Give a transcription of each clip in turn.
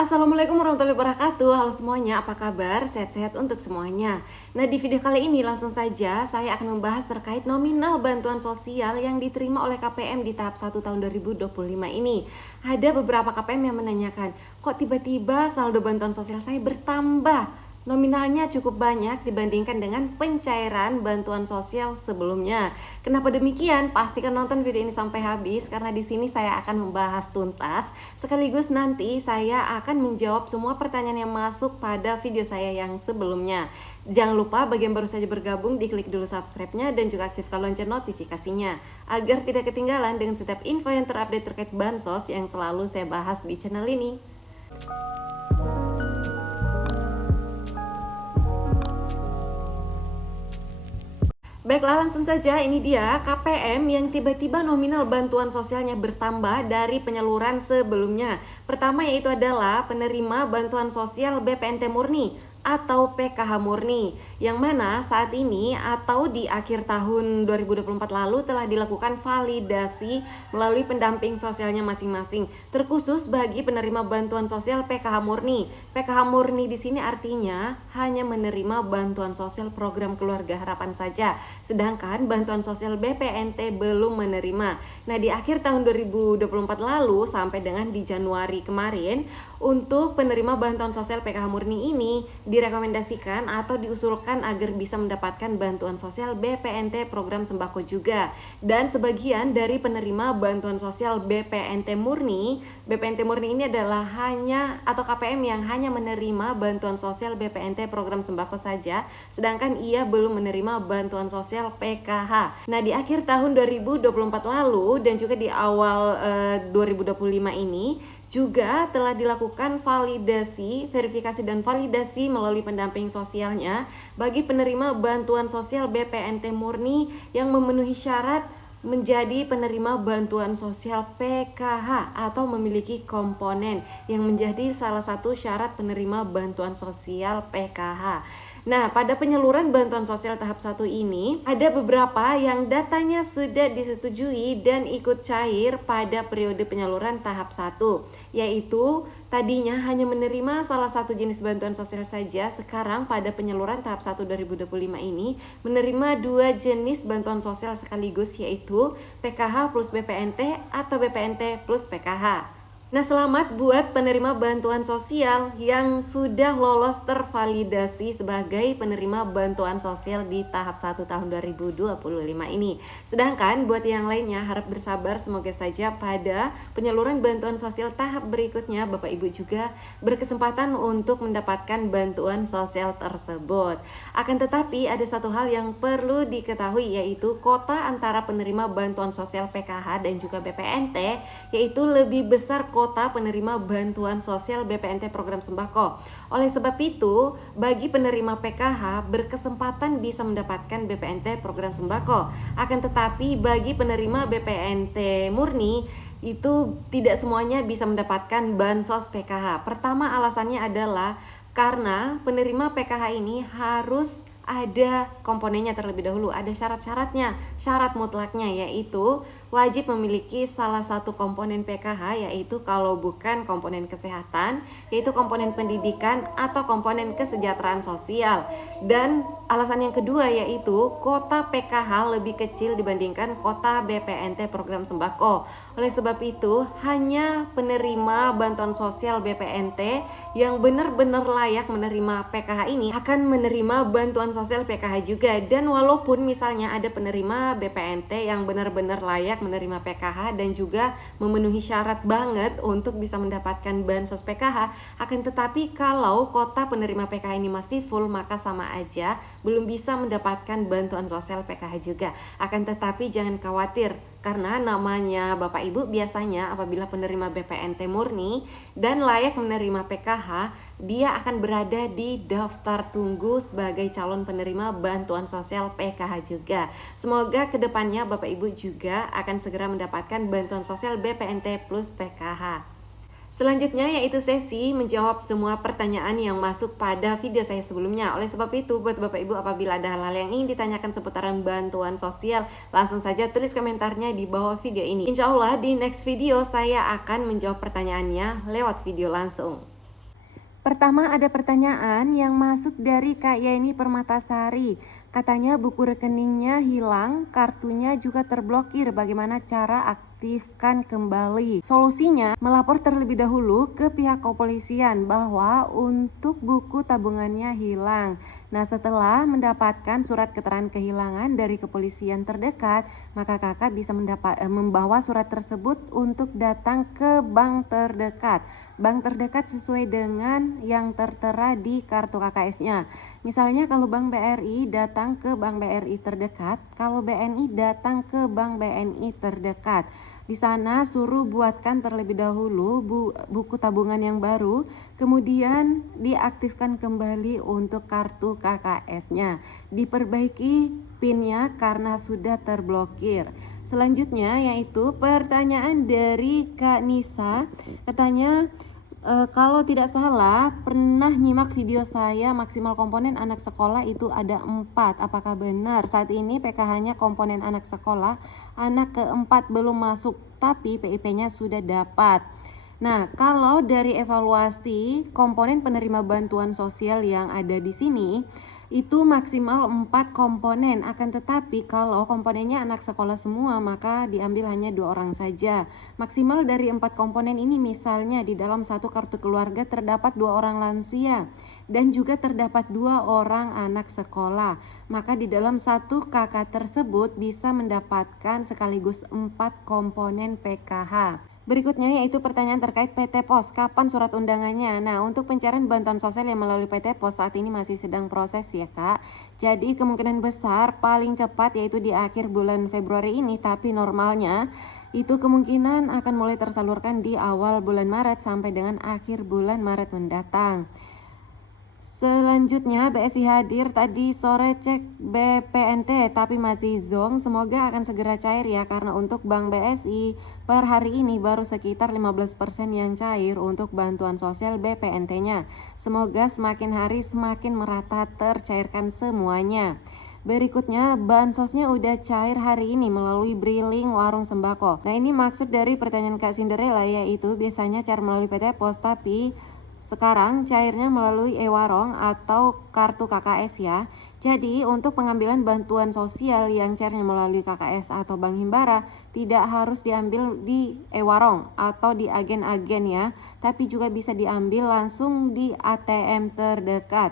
Assalamualaikum warahmatullahi wabarakatuh. Halo semuanya, apa kabar? Sehat-sehat untuk semuanya. Nah, di video kali ini langsung saja saya akan membahas terkait nominal bantuan sosial yang diterima oleh KPM di tahap 1 tahun 2025 ini. Ada beberapa KPM yang menanyakan, kok tiba-tiba saldo bantuan sosial saya bertambah? Nominalnya cukup banyak dibandingkan dengan pencairan bantuan sosial sebelumnya. Kenapa demikian? Pastikan nonton video ini sampai habis karena di sini saya akan membahas tuntas. Sekaligus nanti saya akan menjawab semua pertanyaan yang masuk pada video saya yang sebelumnya. Jangan lupa bagi yang baru saja bergabung diklik dulu subscribe-nya dan juga aktifkan lonceng notifikasinya agar tidak ketinggalan dengan setiap info yang terupdate terkait bansos yang selalu saya bahas di channel ini. Baiklah, langsung saja ini dia KPM yang tiba-tiba nominal bantuan sosialnya bertambah dari penyaluran sebelumnya. Pertama yaitu adalah penerima bantuan sosial BPNT murni atau PKH murni, yang mana saat ini atau di akhir tahun 2024 lalu telah dilakukan validasi melalui pendamping sosialnya masing-masing, terkhusus bagi penerima bantuan sosial PKH murni. PKH murni di sini artinya hanya menerima bantuan sosial program keluarga harapan saja, sedangkan bantuan sosial BPNT belum menerima. Nah, di akhir tahun 2024 lalu sampai dengan di Januari kemarin, untuk penerima bantuan sosial PKH murni ini direkomendasikan atau diusulkan agar bisa mendapatkan bantuan sosial BPNT program sembako juga. Dan sebagian dari penerima bantuan sosial BPNT murni ini adalah hanya atau KPM yang hanya menerima bantuan sosial BPNT program sembako saja, sedangkan ia belum menerima bantuan sosial PKH. Nah, di akhir tahun 2024 lalu dan juga di awal 2025 ini juga telah dilakukan verifikasi dan validasi melalui pendamping sosialnya bagi penerima bantuan sosial BPNT murni yang memenuhi syarat menjadi penerima bantuan sosial PKH atau memiliki komponen yang menjadi salah satu syarat penerima bantuan sosial PKH. Nah, pada penyaluran bantuan sosial tahap 1 ini ada beberapa yang datanya sudah disetujui dan ikut cair pada periode penyaluran tahap 1, yaitu tadinya hanya menerima salah satu jenis bantuan sosial saja, sekarang pada penyaluran tahap 1 2025 ini menerima 2 jenis bantuan sosial sekaligus, yaitu PKH plus BPNT atau BPNT plus PKH. Nah, selamat buat penerima bantuan sosial yang sudah lolos tervalidasi sebagai penerima bantuan sosial di tahap 1 tahun 2025 ini. Sedangkan buat yang lainnya harap bersabar, semoga saja pada penyaluran bantuan sosial tahap berikutnya Bapak Ibu juga berkesempatan untuk mendapatkan bantuan sosial tersebut. Akan tetapi ada satu hal yang perlu diketahui, yaitu kota antara penerima bantuan sosial PKH dan juga BPNT yaitu lebih besar kota penerima bantuan sosial BPNT program sembako. Oleh sebab itu, bagi penerima PKH berkesempatan bisa mendapatkan BPNT program sembako. Akan tetapi bagi penerima BPNT murni itu tidak semuanya bisa mendapatkan bansos PKH. Pertama, alasannya adalah karena penerima PKH ini harus ada komponennya terlebih dahulu, ada syarat-syaratnya, syarat mutlaknya, yaitu wajib memiliki salah satu komponen PKH, yaitu kalau bukan komponen kesehatan, yaitu komponen pendidikan atau komponen kesejahteraan sosial. Dan alasan yang kedua yaitu kota PKH lebih kecil dibandingkan kota BPNT program sembako. Oleh sebab itu, hanya penerima bantuan sosial BPNT yang benar-benar layak menerima PKH ini akan menerima bantuan sosial PKH juga. Dan walaupun misalnya ada penerima BPNT yang benar-benar layak menerima PKH dan juga memenuhi syarat banget untuk bisa mendapatkan bansos PKH, akan tetapi kalau kota penerima PKH ini masih full, maka sama aja belum bisa mendapatkan bantuan sosial PKH juga. Akan tetapi jangan khawatir, karena namanya Bapak Ibu biasanya apabila penerima BPNT murni dan layak menerima PKH, dia akan berada di daftar tunggu sebagai calon penerima bantuan sosial PKH juga. Semoga kedepannya Bapak Ibu juga akan segera mendapatkan bantuan sosial BPNT plus PKH. Selanjutnya yaitu sesi menjawab semua pertanyaan yang masuk pada video saya sebelumnya. Oleh sebab itu, buat Bapak Ibu apabila ada hal-hal yang ingin ditanyakan seputaran bantuan sosial, langsung saja tulis komentarnya di bawah video ini. Insya Allah di next video saya akan menjawab pertanyaannya lewat video langsung. Pertama ada pertanyaan yang masuk dari Kak Yeni Permatasari. Katanya buku rekeningnya hilang, kartunya juga terblokir. Bagaimana cara aktifkan kembali? Solusinya melapor terlebih dahulu ke pihak kepolisian bahwa untuk buku tabungannya hilang. Nah, setelah mendapatkan surat keterangan kehilangan dari kepolisian terdekat, maka kakak bisa membawa surat tersebut untuk datang ke bank terdekat. Bank terdekat sesuai dengan yang tertera di kartu KKS-nya. Misalnya kalau Bank BRI datang ke Bank BRI terdekat, kalau BNI datang ke Bank BNI terdekat. Di sana suruh buatkan terlebih dahulu buku tabungan yang baru, kemudian diaktifkan kembali untuk kartu KKS-nya. Diperbaiki PIN-nya karena sudah terblokir. Selanjutnya yaitu pertanyaan dari Kak Nisa, katanya kalau tidak salah pernah nyimak video saya maksimal komponen anak sekolah itu ada 4. Apakah benar saat ini PKH-nya komponen anak sekolah anak keempat belum masuk tapi PIP-nya sudah dapat? Nah, kalau dari evaluasi komponen penerima bantuan sosial yang ada di sini itu maksimal 4 komponen, akan tetapi kalau komponennya anak sekolah semua maka diambil hanya 2 orang saja. Maksimal dari 4 komponen ini misalnya di dalam satu kartu keluarga terdapat 2 orang lansia dan juga terdapat 2 orang anak sekolah, maka di dalam satu KK tersebut bisa mendapatkan sekaligus 4 komponen PKH. Berikutnya yaitu pertanyaan terkait PT Pos, kapan surat undangannya? Nah, untuk pencairan bantuan sosial yang melalui PT Pos saat ini masih sedang proses ya Kak. Jadi kemungkinan besar paling cepat yaitu di akhir bulan Februari ini, tapi normalnya itu kemungkinan akan mulai tersalurkan di awal bulan Maret sampai dengan akhir bulan Maret mendatang. Selanjutnya BSI hadir tadi sore cek BPNT tapi masih zonk, semoga akan segera cair ya karena untuk Bank BSI per hari ini baru sekitar 15% yang cair untuk bantuan sosial BPNT-nya. Semoga semakin hari semakin merata tercairkan semuanya. Berikutnya bansosnya udah cair hari ini melalui Briling Warung Sembako. Nah, ini maksud dari pertanyaan Kak Cinderella yaitu biasanya cair melalui PT Pos tapi sekarang cairnya melalui e-warung atau kartu KKS ya. Jadi untuk pengambilan bantuan sosial yang cairnya melalui KKS atau Bank Himbara tidak harus diambil di e-warung atau di agen-agen ya, tapi juga bisa diambil langsung di ATM terdekat.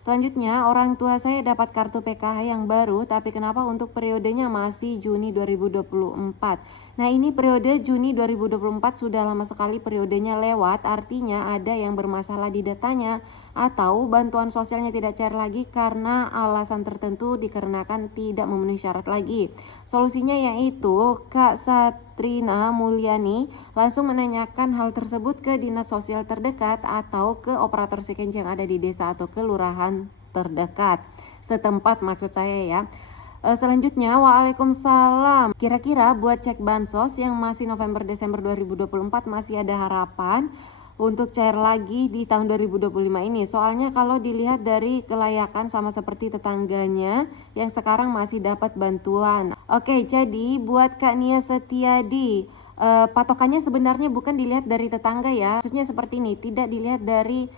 Selanjutnya, orang tua saya dapat kartu PKH yang baru, tapi kenapa untuk periodenya masih Juni 2024? Nah, ini periode Juni 2024 sudah lama sekali periodenya lewat, artinya ada yang bermasalah di datanya atau bantuan sosialnya tidak cair lagi karena alasan tertentu dikarenakan tidak memenuhi syarat lagi. Solusinya yaitu Kak Satrina Mulyani langsung menanyakan hal tersebut ke dinas sosial terdekat atau ke operator SIKENJ yang ada di desa atau kelurahan terdekat setempat maksud saya ya. Selanjutnya, waalaikumsalam. Kira-kira buat cek bansos yang masih November-Desember 2024 masih ada harapan untuk cair lagi di tahun 2025 ini. Soalnya kalau dilihat dari kelayakan sama seperti tetangganya yang sekarang masih dapat bantuan. Oke, jadi buat Kak Nia Setiadi, patokannya sebenarnya bukan dilihat dari tetangga ya. Maksudnya seperti ini, tidak dilihat dari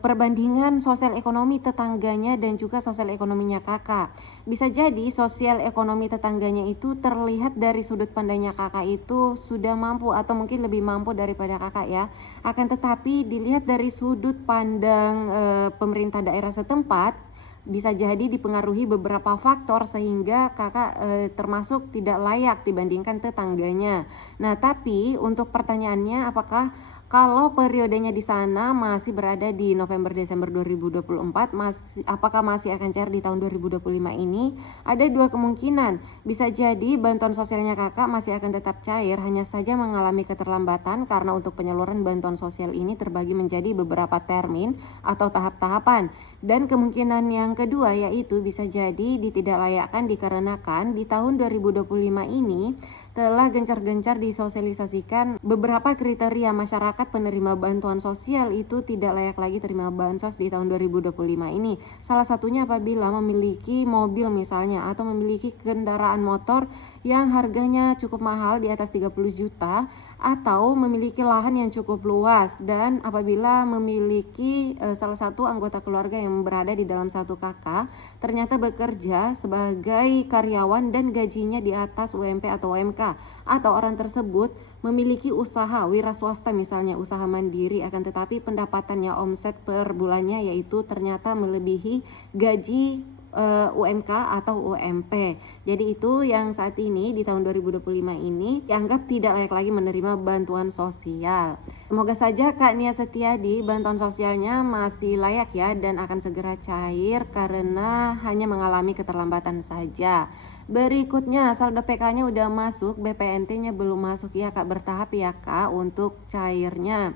perbandingan sosial ekonomi tetangganya dan juga sosial ekonominya kakak. Bisa jadi sosial ekonomi tetangganya itu terlihat dari sudut pandangnya kakak itu sudah mampu atau mungkin lebih mampu daripada kakak ya. Akan tetapi dilihat dari sudut pandang pemerintah daerah setempat, bisa jadi dipengaruhi beberapa faktor sehingga kakak termasuk tidak layak dibandingkan tetangganya. Nah, tapi untuk pertanyaannya apakah kalau periodenya di sana masih berada di November-Desember 2024, apakah masih akan cair di tahun 2025 ini? Ada 2 kemungkinan. Bisa jadi bantuan sosialnya kakak masih akan tetap cair, hanya saja mengalami keterlambatan karena untuk penyaluran bantuan sosial ini terbagi menjadi beberapa termin atau tahap-tahapan. Dan kemungkinan yang kedua yaitu bisa jadi ditidaklayakkan dikarenakan di tahun 2025 ini telah gencar-gencar disosialisasikan beberapa kriteria masyarakat penerima bantuan sosial itu tidak layak lagi terima bansos di tahun 2025 ini. Salah satunya apabila memiliki mobil misalnya atau memiliki kendaraan motor yang harganya cukup mahal di atas 30 juta, atau memiliki lahan yang cukup luas, dan apabila memiliki salah satu anggota keluarga yang berada di dalam satu kakak ternyata bekerja sebagai karyawan dan gajinya di atas UMP atau UMK, atau orang tersebut memiliki usaha wira swasta, misalnya usaha mandiri, akan tetapi pendapatannya omset per bulannya yaitu ternyata melebihi gaji UMK atau UMP. Jadi itu yang saat ini di tahun 2025 ini dianggap tidak layak lagi menerima bantuan sosial. Semoga saja Kak Nia Setiadi bantuan sosialnya masih layak ya, dan akan segera cair karena hanya mengalami keterlambatan saja. Berikutnya saldo PK-nya udah masuk, BPNT-nya belum masuk ya Kak, bertahap ya Kak untuk cairnya.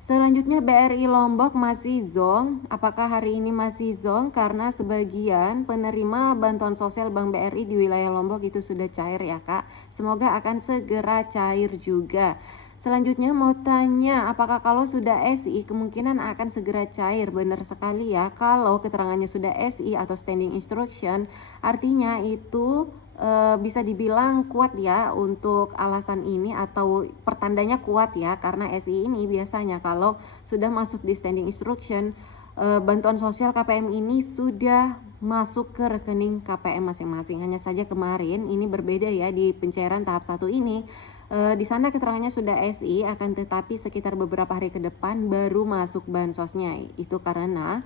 Selanjutnya BRI Lombok masih zonk. Apakah hari ini masih zonk? Karena sebagian penerima bantuan sosial Bank BRI di wilayah Lombok itu sudah cair ya Kak. Semoga akan segera cair juga. Selanjutnya mau tanya, apakah kalau sudah SI kemungkinan akan segera cair? Benar sekali ya, kalau keterangannya sudah SI atau standing instruction, artinya itu bisa dibilang kuat ya untuk alasan ini, atau pertandanya kuat ya, karena SI ini biasanya kalau sudah masuk di standing instruction, bantuan sosial KPM ini sudah masuk ke rekening KPM masing-masing. Hanya saja kemarin ini berbeda ya, di pencairan tahap 1 ini di sana keterangannya sudah SI, akan tetapi sekitar beberapa hari ke depan baru masuk bansosnya. Itu karena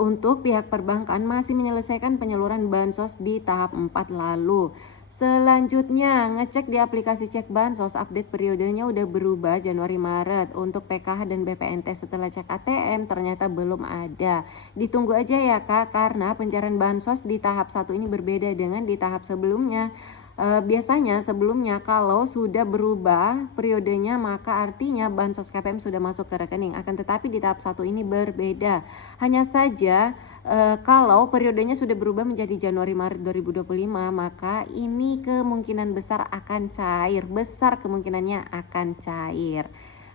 untuk pihak perbankan masih menyelesaikan penyaluran bansos di tahap 4 lalu. Selanjutnya ngecek di aplikasi cek bansos, update periodenya udah berubah Januari Maret. Untuk PKH dan BPNT setelah cek ATM ternyata belum ada. Ditunggu aja ya Kak, karena pencairan bansos di tahap 1 ini berbeda dengan di tahap sebelumnya. Biasanya sebelumnya kalau sudah berubah periodenya maka artinya bansos KPM sudah masuk ke rekening. Akan tetapi di tahap 1 ini berbeda. Hanya saja kalau periodenya sudah berubah menjadi Januari Maret 2025, maka ini kemungkinan besar akan cair. Besar kemungkinannya akan cair.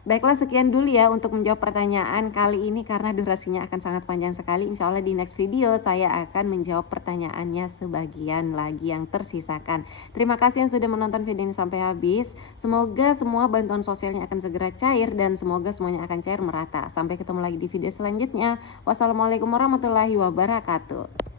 Baiklah, sekian dulu ya untuk menjawab pertanyaan kali ini, karena durasinya akan sangat panjang sekali. Insya Allah di next video saya akan menjawab pertanyaannya sebagian lagi yang tersisakan. Terima kasih yang sudah menonton video ini sampai habis. Semoga semua bantuan sosialnya akan segera cair dan semoga semuanya akan cair merata. Sampai ketemu lagi di video selanjutnya. Wassalamualaikum warahmatullahi wabarakatuh.